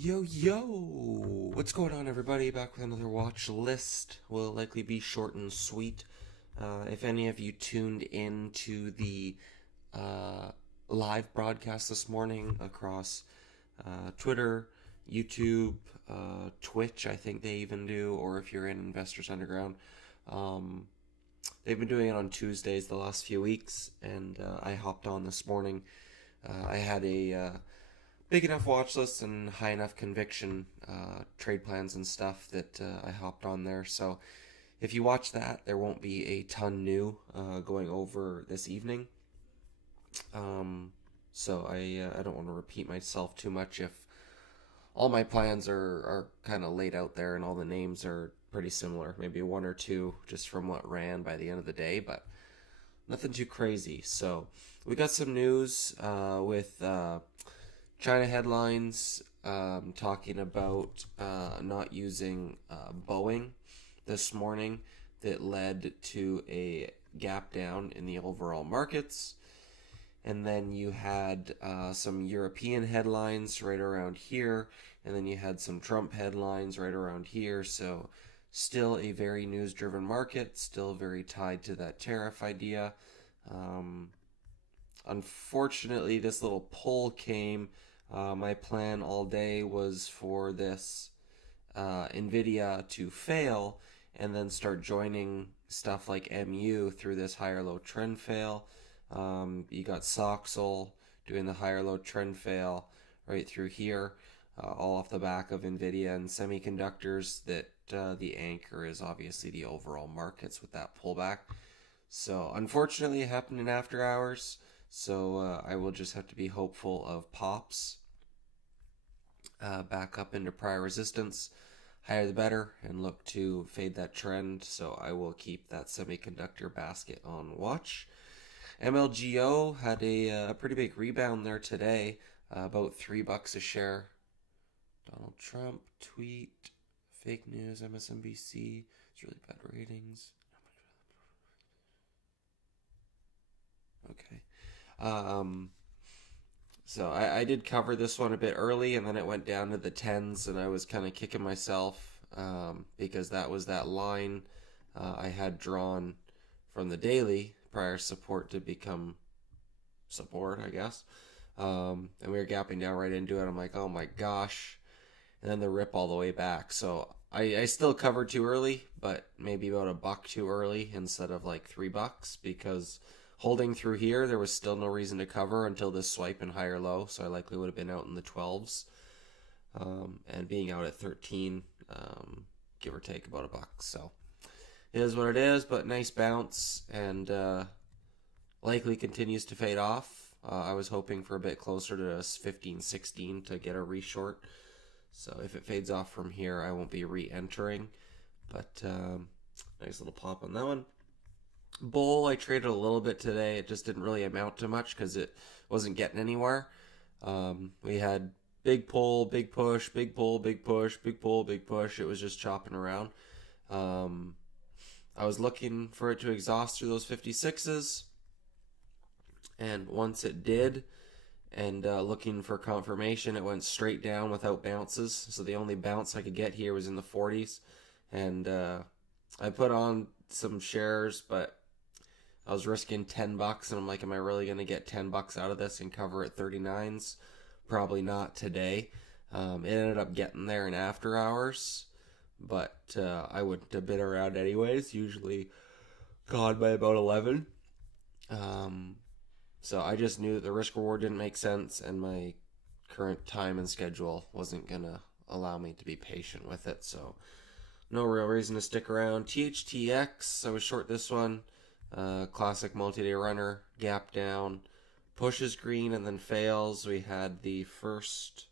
Yo, yo! What's going on, everybody? Back with another watch list. Will likely be short and sweet. If any of you tuned in to the uh, live broadcast this morning across Twitter, YouTube, Twitch, I think they even do, or if you're in Investors Underground, um, they've been doing it on Tuesdays the last few weeks, and I hopped on this morning. I had a big enough watch list and high enough conviction trade plans and stuff that I hopped on there. So if you watch that, there won't be a ton new going over this evening. So I don't want to repeat myself too much if all my plans are kind of laid out there and all the names are pretty similar. Maybe one or two just from what ran by the end of the day, but nothing too crazy. So we got some news with China headlines talking about not using Boeing this morning that led to a gap down in the overall markets. And then you had some European headlines right around here. And then you had some Trump headlines right around here. So still a very news-driven market, still very tied to that tariff idea. Unfortunately, this little pull came. My plan all day was for this NVIDIA to fail and then start joining stuff like MU through this higher low trend fail. You got Soxel doing the higher low trend fail right through here, all off the back of NVIDIA and semiconductors. That the anchor is obviously the overall markets with that pullback. So unfortunately, it happened in after hours. So I will just have to be hopeful of pops back up into prior resistance. Higher the better, and look to fade that trend. So I will keep that semiconductor basket on watch. MLGO had a pretty big rebound there today, about $3 a share. Donald Trump tweet, fake news, MSNBC, it's really bad ratings. Okay. So I did cover this one a bit early, and then it went down to the tens, and I was kind of kicking myself because that was that line I had drawn from the daily prior support to become support, I guess. And we were gapping down right into it. I'm like, oh my gosh. And then the rip all the way back. So I still covered too early, but maybe about $1 too early instead of like $3 because holding through here, there was still no reason to cover until this swipe in higher low, so I likely would have been out in the 12s. And being out at 13, give or take about $1. So it is what it is, but nice bounce, and likely continues to fade off. I was hoping for a bit closer to 15, 16 to get a reshort. So if it fades off from here, I won't be re-entering. But nice little pop on that one. Bull, I traded a little bit today. It just didn't really amount to much because it wasn't getting anywhere. We had big pull, big push, big pull, big push, big pull, big push. It was just chopping around. I was looking for it to exhaust through those 56s. And once it did, and looking for confirmation, it went straight down without bounces. So the only bounce I could get here was in the 40s. And I put on some shares, but I was risking $10, and I'm like, am I really going to get $10 out of this and cover at 39s? Probably not today. It ended up getting there in after hours, but I wouldn't have been around anyways. Usually gone by about 11. So I just knew that the risk reward didn't make sense, and my current time and schedule wasn't going to allow me to be patient with it. So no real reason to stick around. THTX, I was short this one. Classic multi-day runner, gap down, pushes green and then fails. We had the first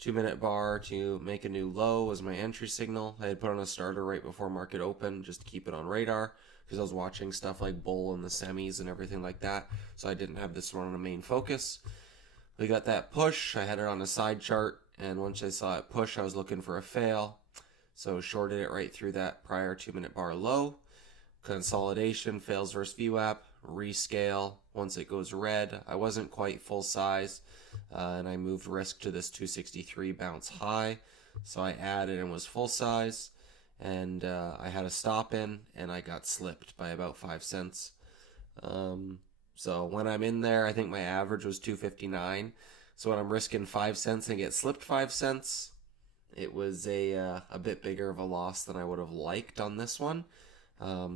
2-minute bar to make a new low was my entry signal. I had put on a starter right before market open just to keep it on radar because I was watching stuff like bull and the semis and everything like that. So I didn't have this one on a main focus. We got that push. I had it on a side chart, and once I saw it push, I was looking for a fail. So shorted it right through that prior 2-minute bar low. Consolidation, fails versus VWAP, rescale once it goes red. I wasn't quite full size. and I moved risk to this 263 bounce high. So I added and was full size, and I had a stop in, and I got slipped by about 5 cents. So when I'm in there, I think my average was 259. So when I'm risking 5 cents and get slipped 5 cents, it was a bit bigger of a loss than I would have liked on this one.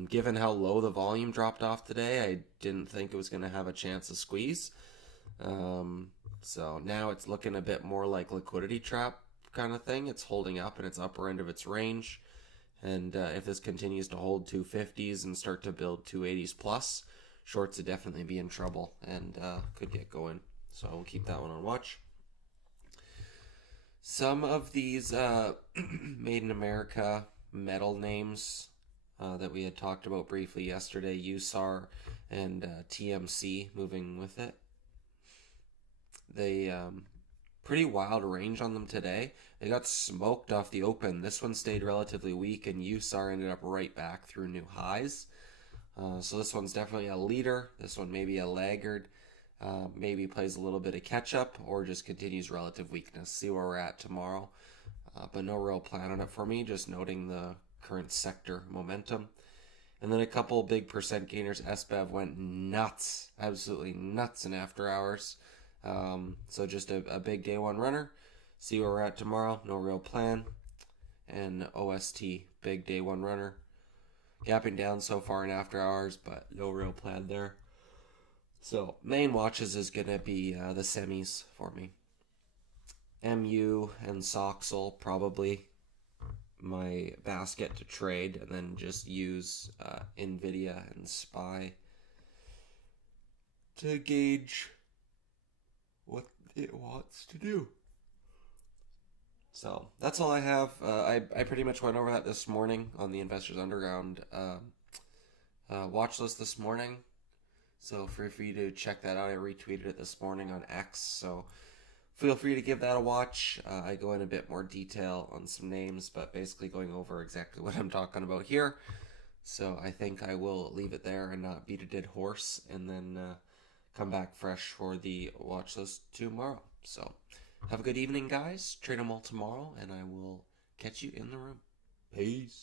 Given how low the volume dropped off today, I didn't think it was going to have a chance to squeeze. So now it's looking a bit more like liquidity trap kind of thing. It's holding up in its upper end of its range. And if this continues to hold 250s and start to build 280s plus, shorts would definitely be in trouble and could get going. So we'll keep that one on watch. Some of these Made in America metal names that we had talked about briefly yesterday, USAR and TMC moving with it. They pretty wild range on them today. They got smoked off the open. This one stayed relatively weak, and USAR ended up right back through new highs. So this one's definitely a leader. This one maybe a laggard. Maybe plays a little bit of catch up or just continues relative weakness. See where we're at tomorrow. But no real plan on it for me, just noting the current sector momentum. And then a couple big percent gainers. SBEV went nuts, absolutely nuts in after hours. So just a big day one runner. See where we're at tomorrow, no real plan. And OST, big day one runner. Gapping down so far in after hours, but no real plan there. So main watches is going to be the semis for me. MU and Soxel probably my basket to trade, and then just use NVIDIA and SPY to gauge what it wants to do. So that's all I have. I pretty much went over that this morning on the Investors Underground watch list this morning. So feel free to check that out. I retweeted it this morning on X. So feel free to give that a watch. I go in a bit more detail on some names, but basically going over exactly what I'm talking about here. So I think I will leave it there and not beat a dead horse, and then come back fresh for the watch list tomorrow. So have a good evening, guys. Trade them all tomorrow, and I will catch you in the room. Peace.